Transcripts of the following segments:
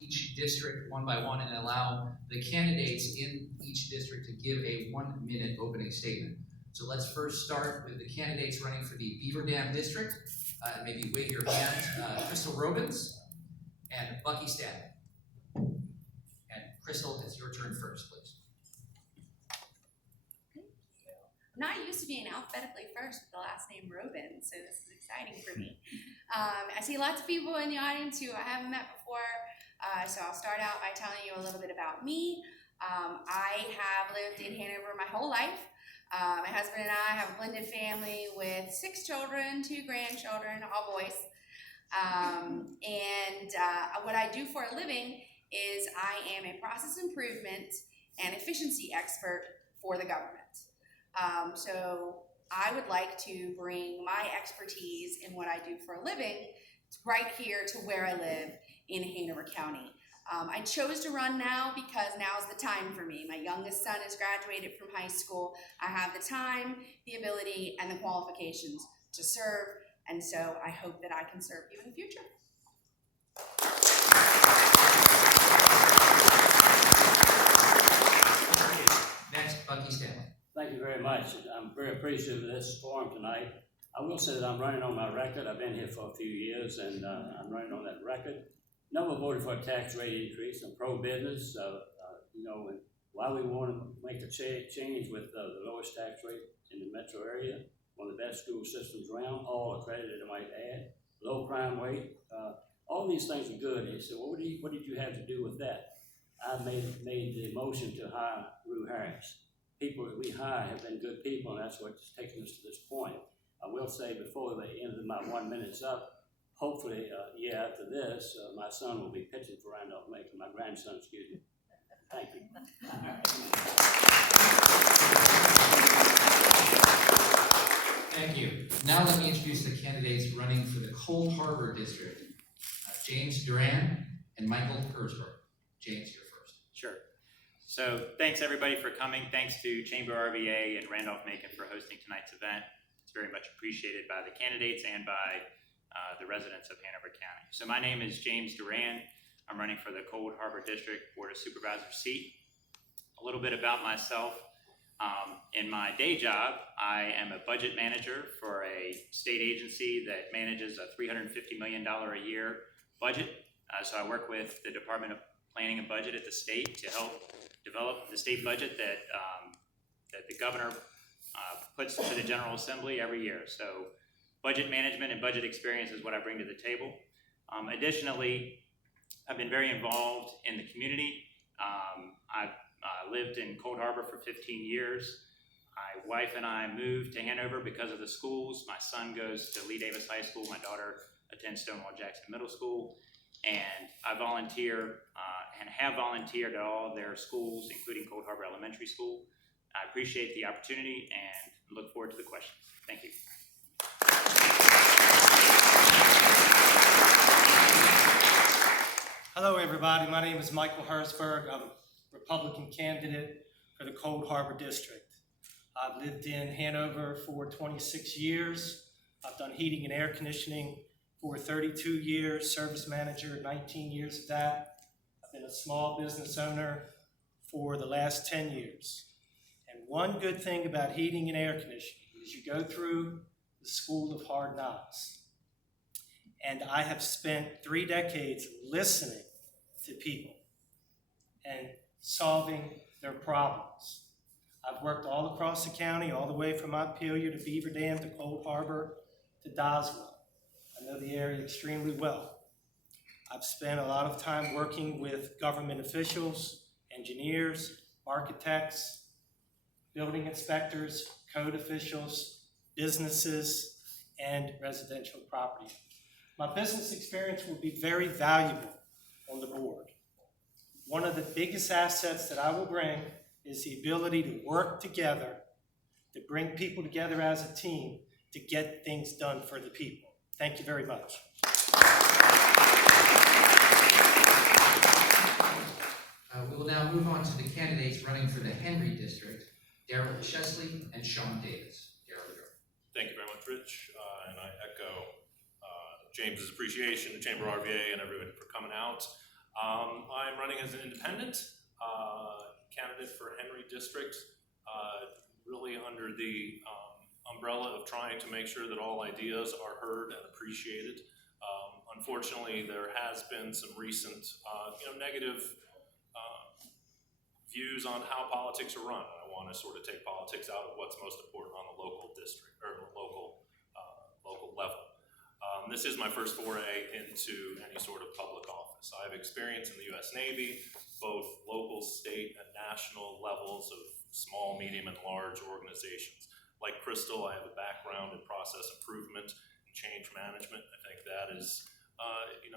each district one by one and allow the candidates in each district to give a 1-minute opening statement. So let's first start with the candidates running for the Beaver Dam District. Maybe wave your hand. Crystal Robins and Bucky Stanley. And Crystal, it's your turn first, please. Thank you. I'm not used to being alphabetically first with the last name Robin, so this is exciting for me. I see lots of people in the audience who I haven't met before, so I'll start out by telling you a little bit about me. I have lived in Hanover my whole life. My husband and I have a blended family with 6 children, 2 grandchildren, all boys. What I do for a living is I am a process improvement and efficiency expert for the government. So I would like to bring my expertise in what I do for a living right here to where I live in Hanover County. I chose to run now because now's the time for me. My youngest son has graduated from high school. I have the time, the ability, and the qualifications to serve, and so I hope that I can serve you in the future. Next, Bucky Stanley. Thank you very much. I'm very appreciative of this forum tonight. I will say that I'm running on my record. I've been here for a few years, and I'm running on that record. Never voted for a tax rate increase. I'm pro-business. And why we want to make a change with the lowest tax rate in the metro area, one of the best school systems around, all accredited, I might add, low crime rate. All these things are good. And you say, well, what did you have to do with that? I made the motion to hire Rue Harris. People that we hire have been good people, and that's what's taken us to this point. I will say before the end of my 1 minute's up, hopefully, a year after this, my son will be pitching for Randolph, Macon, my grandson, excuse me. Thank you. Thank you. Now let me introduce the candidates running for the Cold Harbor District. James Duran and Michael Herzberg. James, you're first. Sure. So thanks everybody for coming. Thanks to Chamber RVA and Randolph Macon for hosting tonight's event. It's very much appreciated by the candidates and by the residents of Hanover County. So my name is James Duran. I'm running for the Cold Harbor District Board of Supervisors seat. A little bit about myself. In my day job, I am a budget manager for a state agency that manages a $350 million a year budget. So I work with the Department of Planning and Budget at the state to help develop the state budget that the governor puts to the General Assembly every year. So budget management and budget experience is what I bring to the table. Additionally, I've been very involved in the community. I've lived in Cold Harbor for 15 years. My wife and I moved to Hanover because of the schools. My son goes to Lee Davis High School. My daughter attends Stonewall Jackson Middle School. And I volunteer and have volunteered at all their schools, including Cold Harbor Elementary School. I appreciate the opportunity and look forward to the questions. Thank you. Hello, everybody. My name is Michael Herzberg. I'm a Republican candidate for the Cold Harbor District. I've lived in Hanover for 26 years. I've done heating and air conditioning for 32 years, service manager, 19 years of that. I've been a small business owner for the last 10 years. And one good thing about heating and air conditioning is you go through the school of hard knocks. And I have spent 3 decades listening to people and solving their problems. I've worked all across the county, all the way from Montpelier to Beaver Dam to Cold Harbor to Doswell. I know the area extremely well. I've spent a lot of time working with government officials, engineers, architects, building inspectors, code officials, businesses, and residential property. My business experience will be very valuable on the board. One of the biggest assets that I will bring is the ability to work together, to bring people together as a team, to get things done for the people. Thank you very much. We will now move on to the candidates running for the Henry District, Darrell Chesley and Sean Davis. Darrell, go. Thank you very much, Rich, and I echo James's appreciation to Chamber RVA and everybody for coming out. I'm running as an independent candidate for Henry District, really under the umbrella of trying to make sure that all ideas are heard and appreciated. Unfortunately, there has been some recent, negative views on how politics are run. And I want to sort of take politics out of what's most important on the local district or local level. This is my first foray into any sort of public office. I have experience in the U.S. Navy, both local, state, and national levels of small, medium, and large organizations. Like Crystal, I have a background in process improvement and change management. I think that is,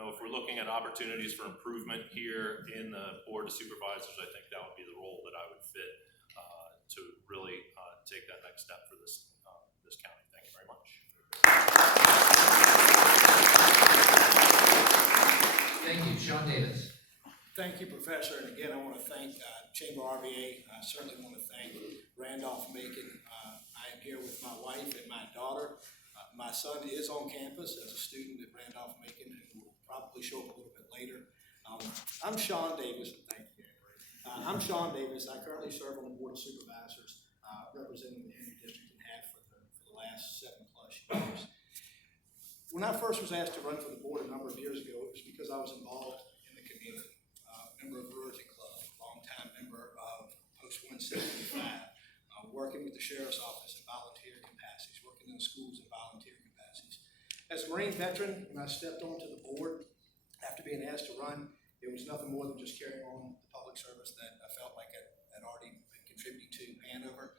if we're looking at opportunities for improvement here in the Board of Supervisors, I think that would be the role that I would fit to really take that next step for this county. Thank you very much. Thank you. Sean Davis. Thank you, Professor. And again, I want to thank Chamber RVA. I certainly want to thank Randolph, Macon. I am here with my wife and my daughter. My son is on campus as a student at Randolph, Macon, who will probably show up a little bit later. I'm Sean Davis. Thank you, Anne-Marie. I'm Sean Davis. I currently serve on the Board of Supervisors, representing the Henry District and have for the last 7+ years. When I first was asked to run for the board a number of years ago, it was because I was involved in the community. Member of Rotary Club, longtime member of Post 175, working with the Sheriff's Office in volunteer capacities, working in the schools in volunteer capacities. As a Marine veteran, when I stepped onto the board after being asked to run, it was nothing more than just carrying on the public service that I felt like I'd already been contributing to Hanover.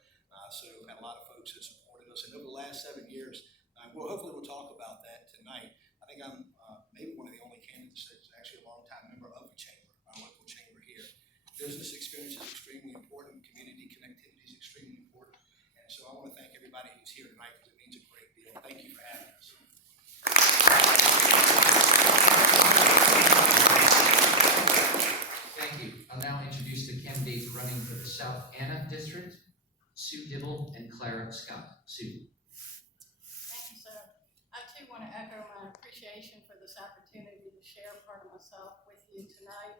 So had a lot of folks that supported us. And over the last 7 years, hopefully we'll talk about that tonight. I think I'm maybe one of the only candidates that's actually a longtime member of the chamber, our local chamber here. Business experience is extremely important. Community connectivity is extremely important. And so I want to thank everybody who's here tonight because it means a great deal. Thank you for having us. Thank you. I'll now introduce the candidates running for the South Anna District, Sue Dibble and Clara Scott. Sue. Thank you, sir. I too want to echo my appreciation for this opportunity to share part of myself with you tonight.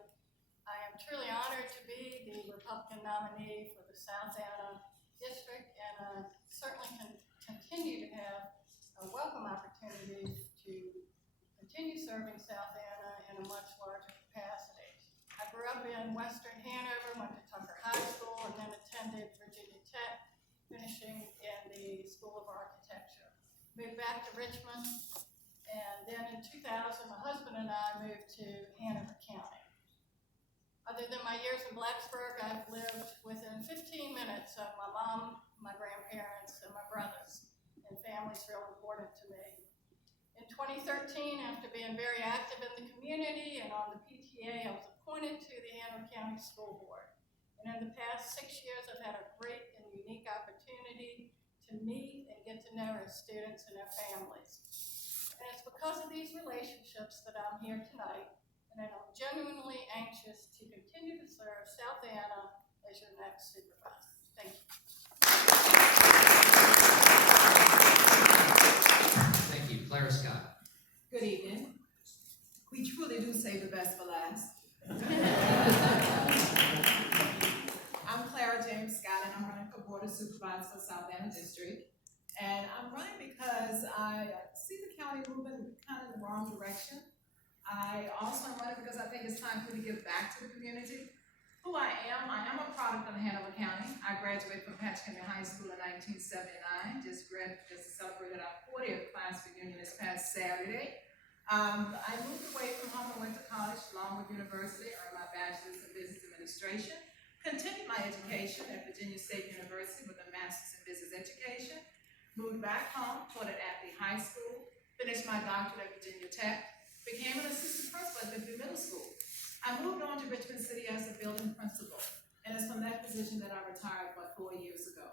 I am truly honored to be the Republican nominee for the South Anna District, and certainly can continue to have a welcome opportunity to continue serving South Anna in a much larger capacity. I grew up in Western Hanover, went to Tucker High School, and then attended Virginia Tech, finishing in the School of Architecture. Moved back to Richmond, and then in 2000, my husband and I moved to Hanover County. Other than my years in Blacksburg, I've lived within 15 minutes of my mom, my grandparents, and my brothers, and family's real important to me. In 2013, after being very active in the community and on the PTA, I was appointed to the Hanover County School Board. And in the past 6 years, I've had a great and unique opportunity to meet and get to know our students and their families. And it's because of these relationships that I'm here tonight, and I'm genuinely anxious to continue to serve South Anna as your next supervisor. Thank you. Thank you. Clara Scott. Good evening. We truly do save the best for last. I'm Clara James Scott, and I'm running for Board of Supervisors for South Anna District. And I'm running because I see the county moving kind of in the wrong direction. I also am running because I think it's time for me to give back to the community. Who I am a product of Hanover County. I graduated from Patchcombe High School in 1979, just celebrated our 40th class reunion this past Saturday. I moved away from home and went to college, Longwood University, earned my bachelor's in business administration, continued my education at Virginia State University with a master's in business education, moved back home, taught at Athlete High School, finished my doctorate at Virginia Tech, became an assistant principal at Midview Middle School. I moved on to Richmond City as a building principal, and it's from that position that I retired about 4 years ago.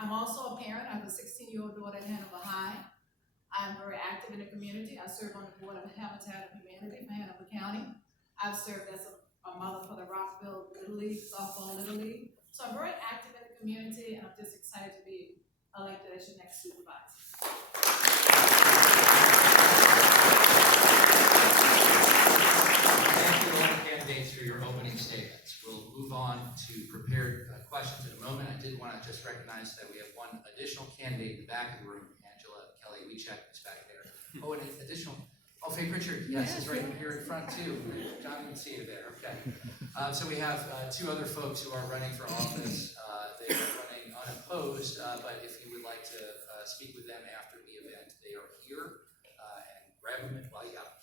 I'm also a parent. I have a 16-year-old daughter at Hanover High. I'm very active in the community. I serve on the board of Habitat of Humanity for Hanover County. I've served as a mother for the Rockville Little League, Softball Little League. So I'm very active in the community, and I'm just excited to be elected as your next supervisor. Thank you, all the candidates for your opening statements. We'll move on to prepared questions in a moment. I did want to just recognize that we have one additional candidate in the back of the room, Angela Kelly Weechek is back there. Oh, and an additional, oh, Faye Pritchard, yes, is right here in front too. John can see you there, okay. So we have two other folks who are running for office. They are running unopposed, but if you would like to speak with them after the event, they are here, and grab them while you got them.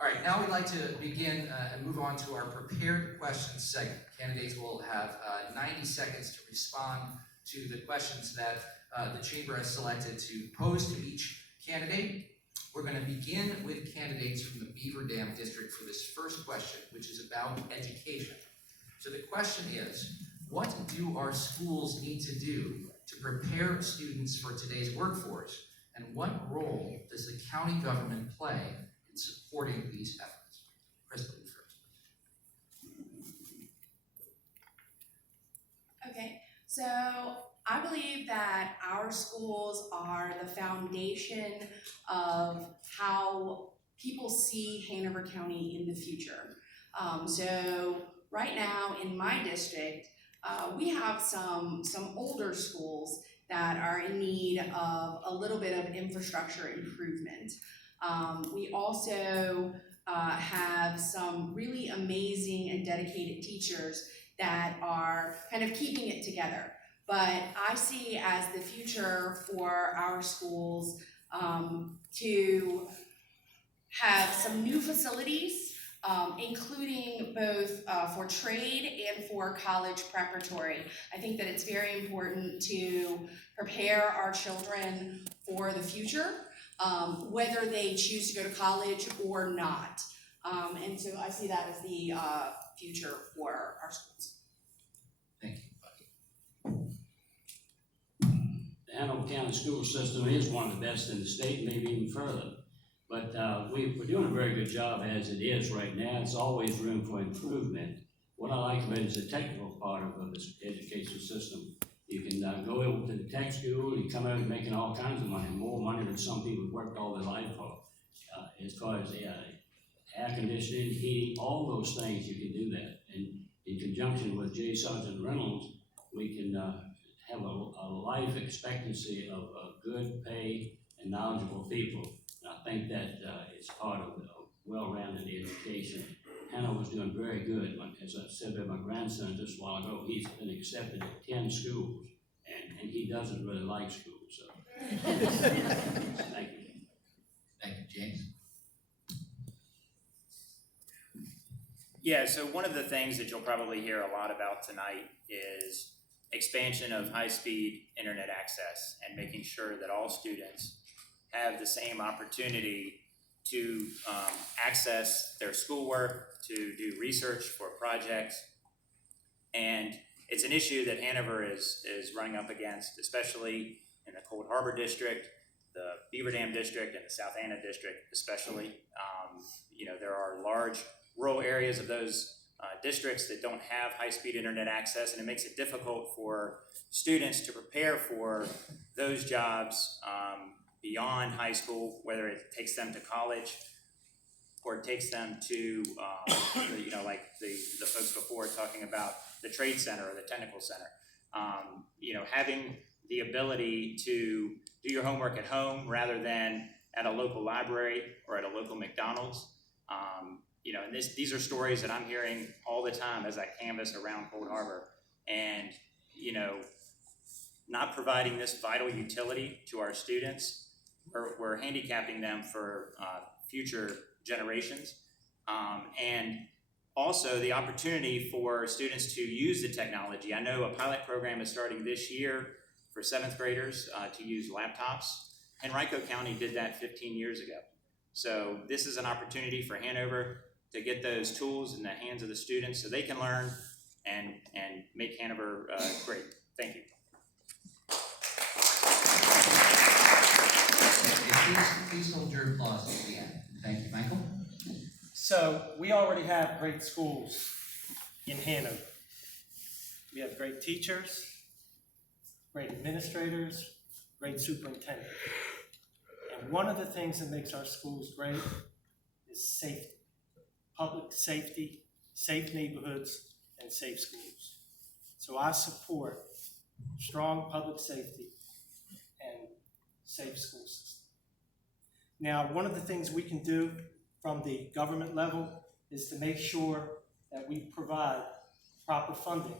All right, now we'd like to begin and move on to our prepared questions segment. Candidates will have 90 seconds to respond to the questions that the chamber has selected to pose to each candidate. We're going to begin with candidates from the Beaver Dam District for this first question, which is about education. So the question is, what do our schools need to do to prepare students for today's workforce? And what role does the county government play in supporting these efforts? Crystal, you first. Okay, so I believe that our schools are the foundation of how people see Hanover County in the future. So right now in my district, we have some older schools that are in need of a little bit of infrastructure improvement. We also have some really amazing and dedicated teachers that are kind of keeping it together. But I see as the future for our schools to have some new facilities, including both for trade and for college preparatory. I think that it's very important to prepare our children for the future, whether they choose to go to college or not. And so I see that as the future for our schools. Thank you, Bucky. The Hanover County school system is one of the best in the state, maybe even further. But we're doing a very good job as it is right now. There's always room for improvement. What I like about it is the technical part of this education system. You can go over to the tech school, you come out making all kinds of money, more money than some people have worked all their life for. As far as air conditioning, heating, all those things, you can do that. And in conjunction with J. Sergeant Reynolds, we can have a life expectancy of good pay and knowledgeable people. And I think that it's part of a well-rounded education. Hanover's doing very good. As I said to my grandson just a while ago, he's been accepted at 10 schools, and he doesn't really like school, so. Thank you. Thank you, James. Yeah, so one of the things that you'll probably hear a lot about tonight is expansion of high-speed internet access and making sure that all students have the same opportunity to access their schoolwork, to do research for projects. And it's an issue that Hanover is running up against, especially in the Cold Harbor District, the Beaver Dam District, and the South Anna District especially. There are large rural areas of those districts that don't have high-speed internet access, and it makes it difficult for students to prepare for those jobs beyond high school, whether it takes them to college or it takes them to, like the folks before talking about the trade center or the technical center. Having the ability to do your homework at home rather than at a local library or at a local McDonald's. And these are stories that I'm hearing all the time as I canvass around Cold Harbor. And, not providing this vital utility to our students, we're handicapping them for future generations. And also the opportunity for students to use the technology. I know a pilot program is starting this year for 7th graders to use laptops. Henrico County did that 15 years ago. So this is an opportunity for Hanover to get those tools in the hands of the students so they can learn and make Hanover great. Thank you. Please hold your applause at the end. Thank you, Michael. So we already have great schools in Hanover. We have great teachers, great administrators, great superintendents. And one of the things that makes our schools great is safety, public safety safe neighborhoods, and safe schools. So I support strong public safety and safe school system. Now, one of the things we can do from the government level is to make sure that we provide proper funding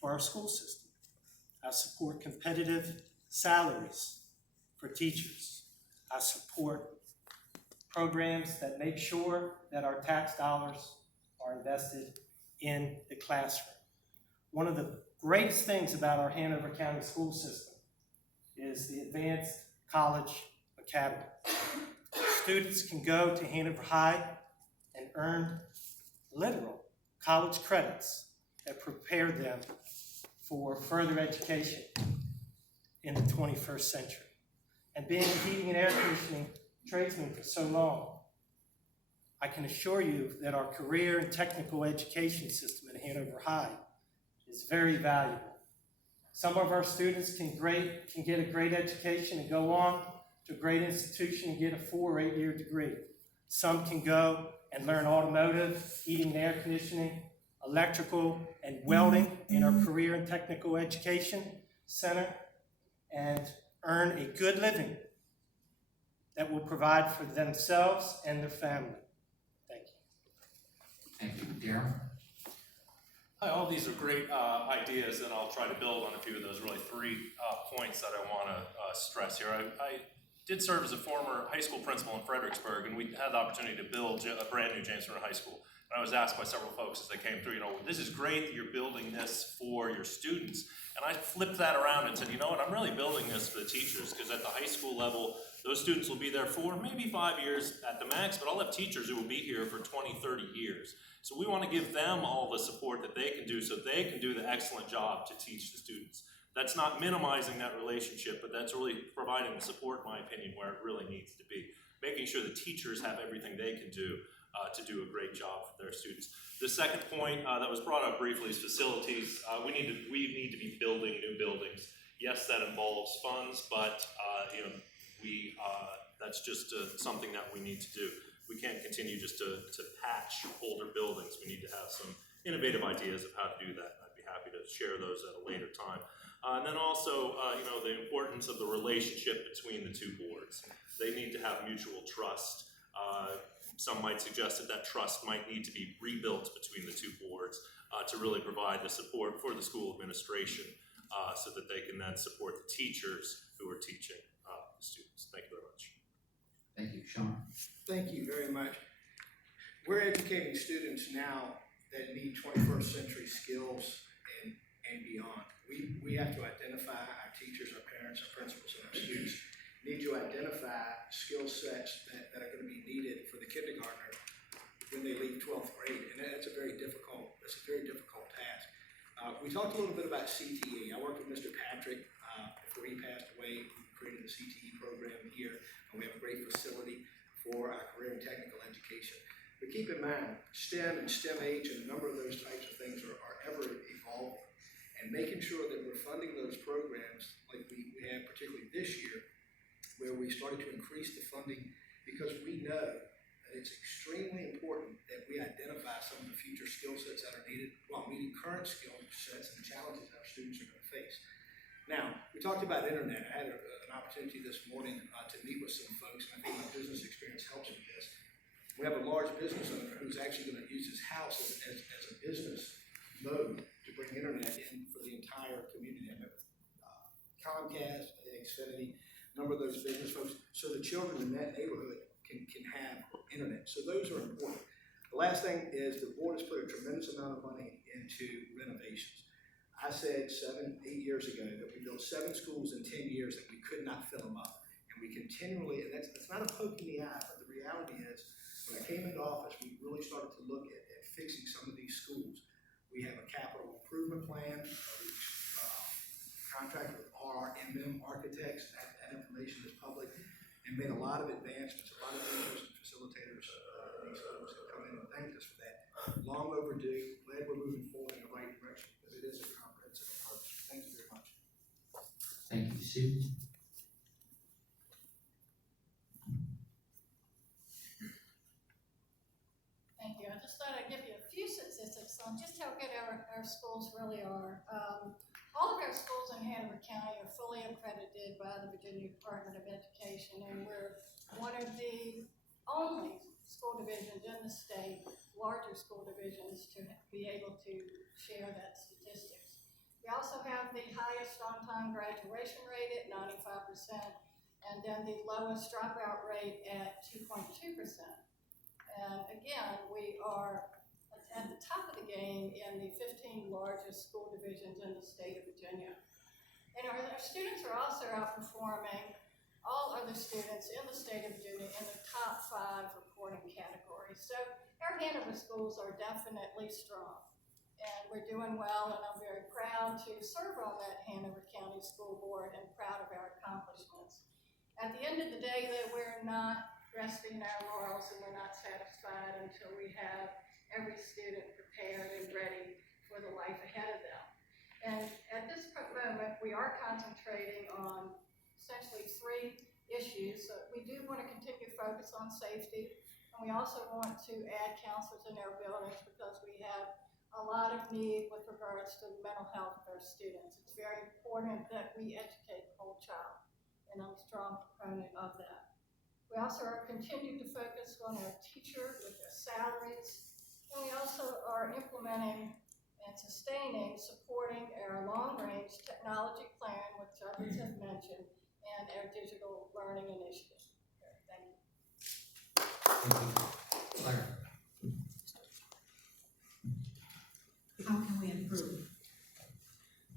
for our school system. I support competitive salaries for teachers. I support programs that make sure that our tax dollars are invested in the classroom. One of the greatest things about our Hanover County school system is the Advanced College Academy. Students can go to Hanover High and earn literal college credits that prepare them for further education in the 21st century. And being a heating and air conditioning tradesman for so long, I can assure you that our career and technical education system at Hanover High is very valuable. Some of our students can get a great education and go on to a great institution and get a 4 or 8 year degree. Some can go and learn automotive, heating and air conditioning, electrical, and welding in our career and technical education center and earn a good living that will provide for themselves and their family. Thank you. Thank you. Darren? Hi, all these are great ideas, and I'll try to build on a few of those. Really, 3 points that I want to stress here. I did serve as a former high school principal in Fredericksburg, and we had the opportunity to build a brand new James River High School. And I was asked by several folks as they came through, this is great that you're building this for your students. And I flipped that around and said, you know what, I'm really building this for the teachers, because at the high school level, those students will be there for maybe 5 years at the max, but I'll have teachers who will be here for 20, 30 years. So we want to give them all the support that they can do so they can do the excellent job to teach the students. That's not minimizing that relationship, but that's really providing the support, in my opinion, where it really needs to be. Making sure the teachers have everything they can do to do a great job for their students. The second point that was brought up briefly is facilities. We need to be building new buildings. Yes, that involves funds, but that's just something that we need to do. We can't continue just to patch older buildings. We need to have some innovative ideas of how to do that. I'd be happy to share those at a later time. And then also, the importance of the relationship between the 2 boards. They need to have mutual trust. Some might suggest that trust might need to be rebuilt between the 2 boards to really provide the support for the school administration so that they can then support the teachers who are teaching the students. Thank you very much. Thank you. Sean? Thank you very much. We're educating students now that need 21st century skills and beyond. We have to identify our teachers, our parents, our principals, and our students need to identify skill sets that are going to be needed for the kindergartner when they leave 12th grade, and that's a very difficult task. We talked a little bit about CTE. I worked with Mr. Patrick before he passed away. We created the CTE program here, and we have a great facility for our career and technical education. But keep in mind, STEM and STEM-H and a number of those types of things are ever evolving, and making sure that we're funding those programs like we have particularly this year, where we started to increase the funding because we know that it's extremely important that we identify some of the future skill sets that are needed while meeting current skill sets and the challenges that our students are going to face. Now, we talked about internet. I had an opportunity this morning to meet with some folks, and I think my business experience helps with this. We have a large business owner who's actually going to use his house as a business mode to bring internet in for the entire community. Comcast, Xfinity, a number of those business folks, so the children in that neighborhood can have internet. So those are important. The last thing is the board has put a tremendous amount of money into renovations. I said 7, 8 years ago that we built 7 schools in 10 years that we could not fill them up. And we continually, and that's not a poke in the eye, but the reality is when I came into office, we really started to look at fixing some of these schools. We have a capital improvement plan. We contracted with RMM Architects. That information is public, and made a lot of advancements. A lot of teachers and facilitators in these schools have come in and thanked us for that. Long overdue. Glad we're moving forward in the right direction because it is a comprehensive approach. Thank you very much. Thank you, Sue. Thank you. I just thought I'd give you a few statistics just how good our schools really are. All of our schools in Hanover County are fully accredited by the Virginia Department of Education, and we're one of the only school divisions in the state, larger school divisions, to be able to share that statistics. We also have the highest on-time graduation rate at 95%, and then the lowest dropout rate at 2.2%. And again, we are at the top of the game in the 15 largest school divisions in the state of Virginia. And our students are also outperforming all other students in the state of Virginia in the top 5 reporting categories. So our Hanover schools are definitely strong, and we're doing well, and I'm very proud to serve on that Hanover County School Board and proud of our accomplishments. At the end of the day, that we're not resting our laurels and we're not satisfied until we have every student prepared and ready for the life ahead of them. And at this moment, we are concentrating on essentially 3 issues. So we do want to continue to focus on safety, and we also want to add counselors in our buildings because we have a lot of need with regards to the mental health of our students. It's very important that we educate the whole child, and I'm a strong proponent of that. We also are continuing to focus on our teacher with their salaries, and we also are implementing and sustaining, supporting our long-range technology plan, which others have mentioned, and our digital learning initiative. Thank you. Thank you. Claire? How can we improve?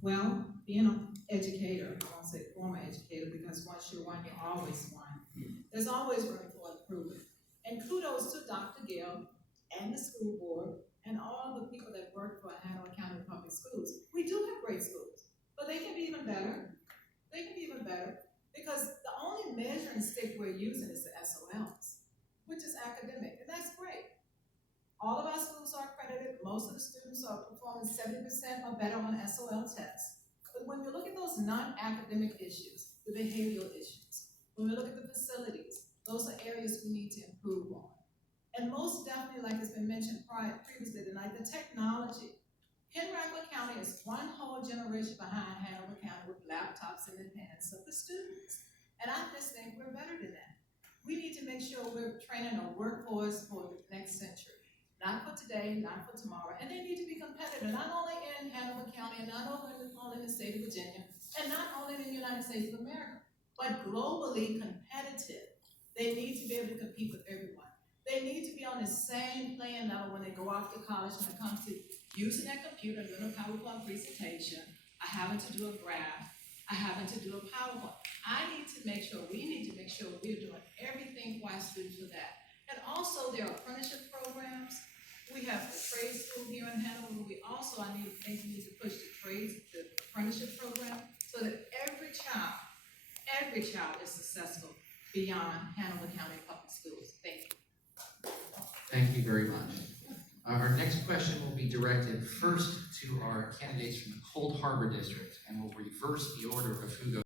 Well, being an educator, I won't say former educator, because once you're one, you're always one. There's always room for improvement. And kudos to Dr. Gill and the school board and all the people that work for Hanover County Public Schools. We do have great schools, but they can be even better. They can be even better because the only measuring stick we're using is the SOLs, which is academic, and that's great. All of our schools are accredited. Most of the students are performing 70% or better on SOL tests. But when we look at those non-academic issues, the behavioral issues, when we look at the facilities, those are areas we need to improve on. And most definitely, like it's been mentioned previously tonight, the technology. Henrico County is one whole generation behind Hanover County with laptops in the hands of the students. And I just think we're better than that. We need to make sure we're training a workforce for the next century. Not for today, not for tomorrow. And they need to be competitive, not only in Hanover County, and not only in the state of Virginia, and not only in the United States of America, but globally competitive. They need to be able to compete with everyone. They need to be on the same playing level when they go off to college when it comes to using that computer, doing a PowerPoint presentation, or having to do a graph, or having to do a PowerPoint. We need to make sure we're doing everything for our students for that. And also there are apprenticeship programs. We have the trade school here in Hanover. I think we need to push the apprenticeship program so that every child is successful beyond Hanover County Public Schools. Thank you. Thank you very much. Our next question will be directed first to our candidates from the Cold Harbor District, and we'll reverse the order of who goes